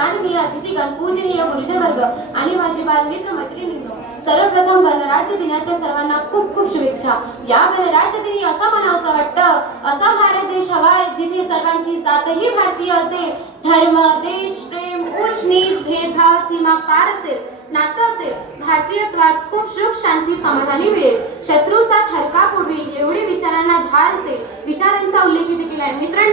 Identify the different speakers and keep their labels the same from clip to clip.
Speaker 1: माननीय अतिथीगण पूजनीय गुरुजनवर्ग आणि माझे बालमित्र मैत्रिणींनो सर्वप्रथम गणराज्य दिनाच्या सर्वांना खूप खूप शुभेच्छा. या गणराज्य दिनी असं म्हणावंसं वाटतं असा भारत देश हवाय जिथे सर्वांची जातही भारतीय असेल. धर्म देश प्रेम उष्णीस भेदभाव सीमा पार असेल नातं असेल. भारतीयत्वात खूप सुख शांती समाधानी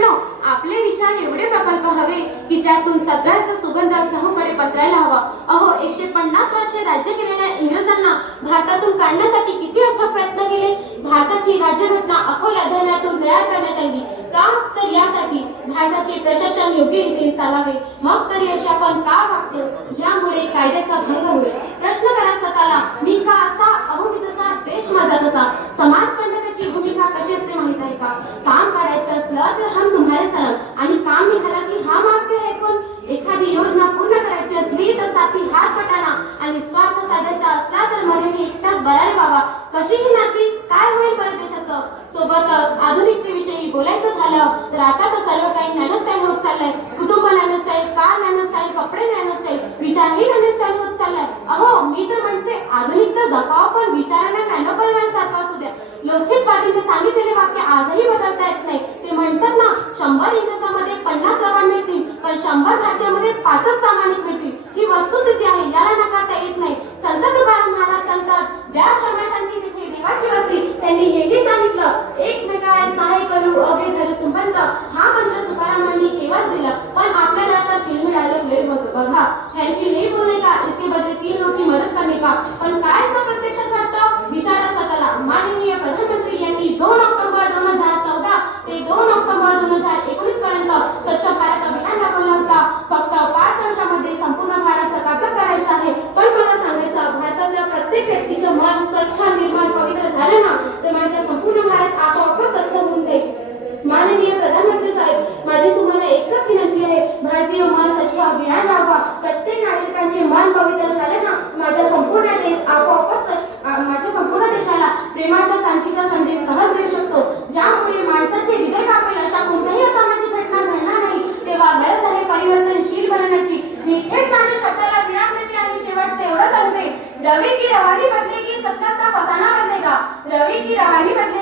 Speaker 1: मित्रांनो आपले विचार एवढे प्रकल्प हवे की ज्यातून सगळ्याचा सुगंध चहूकडे पसरायला हवा. अहो एकशे पन्नास वर्षे राज्य केलेल्या इंग्रजांना भारतातून काढण्यासाठी किती अथक प्रयत्न केले? भारताची राज्यघटना अकोला धरणातून तयार करण्यात आली. का तर यासाठी भारताचे प्रशासन योग्य रीतीने चालावे? मग तरी अशा आपण का वागतो? ज्यामुळे कायद्याचा भंग होईल प्रश्न करा स्वतःला मी का असा अहो मी तसा देश माझा तसा समाजकंटकाची भूमिका कशी असते माहीत आहे का काम काढायचं असलं तर हम तुम्हारे सलाम आणि काम निघाला की हा मागते आहे कोण एखादी योजना पूर्ण करायची असली तर साथी हात पटाना आणि स्वार्थ साधायचा असला तर मध्ये एकटाच बराय बाबा कशी ही नाती? काय होईल बरं देशाचं सोबतच आधुनिकतेविषयी बोलायचं झालं तर आता तर सर्व काही नॅनोस्टाईल होत चाललंय. कुटुंब नॅनोस्टाईल कार नॅनोस्टाईल कपडे नॅनोस्टाईल विचारही नॅनोस्टाईल होत चाललाय. अहो मी तर म्हणते आधुनिकता जपाव पण विचारांना नॅनो सारखा असू द्या. लोकहितवादीने सांगितलेले वाक्य आजही बदलता येत नाही. ते म्हणतात ना शंभर इंग्रजामध्ये पन्नास प्रमाण मिळतील पण शंभर राज्यामध्ये पाचच प्रामाणिक मिळतील ही वस्तुस्थिती आहे याला नकारता येत नाही संत तुकाराम महाराज सांगतात द्या क्षमा शांती तिथे देवाची वस्ती त्यांनी हेही सांगितलं एकमेकाला सहाय्य करू अगे धरू संबंध हा मंत्र तुकारामांनी केव्हाच दिला पण आपल्याला तर फिल्म डायलॉग लय होतो बघा थँक्यू नाही बोलणे का इसके बदले तीन लोक की मदत करणे का पण काय असं प्रत्यक्षात वाटतं विचारा स्वतःला माननीय प्रधानमंत्री यांनी दोन ऑक्टोबर दोन हजार चौदा ते दोन ऑक्टोबर दोन हजार एकोणीस पर्यंत स्वच्छ भारत अभियान राबवला होता फक्त पाच वर्षामध्ये संपूर्ण भारत चकाचक करायचं आहे पण मला सांगायचं भारतातल्या प्रत्येक व्यक्तीचं मन स्वच्छ निर्मळ पवित्र झालं ना तर माझा संपूर्ण भारत आपोआपच स्वच्छ होऊन जाईल माननीय प्रधानमंत्री साहेब माझी तुम्हाला एकच विनंती आहे भारतीय मन स्वच्छ अभियान प्रत्येक नागरिकांचे मन पवित्र झाले ना माझा संपूर्ण देश आपोआपच माझ्या संपूर्ण देशाला प्रेमाचा शांतीचा संदेश सहज देऊ शकतो. ज्यामुळे माणसाचे हृदय कापेल अशा कोणत्याही असामाजिक घटना घडणार नाही. तेव्हा गरज आहे परिवर्तनशील बनण्याची. मी थेट माझ्या शब्दाला विराम देते आणि शेवटचं एवढं सांगते. रवी की रवानी बदलेगी सत्ता का फसाना बदलेगा. रवी की रवानी बदलेगी.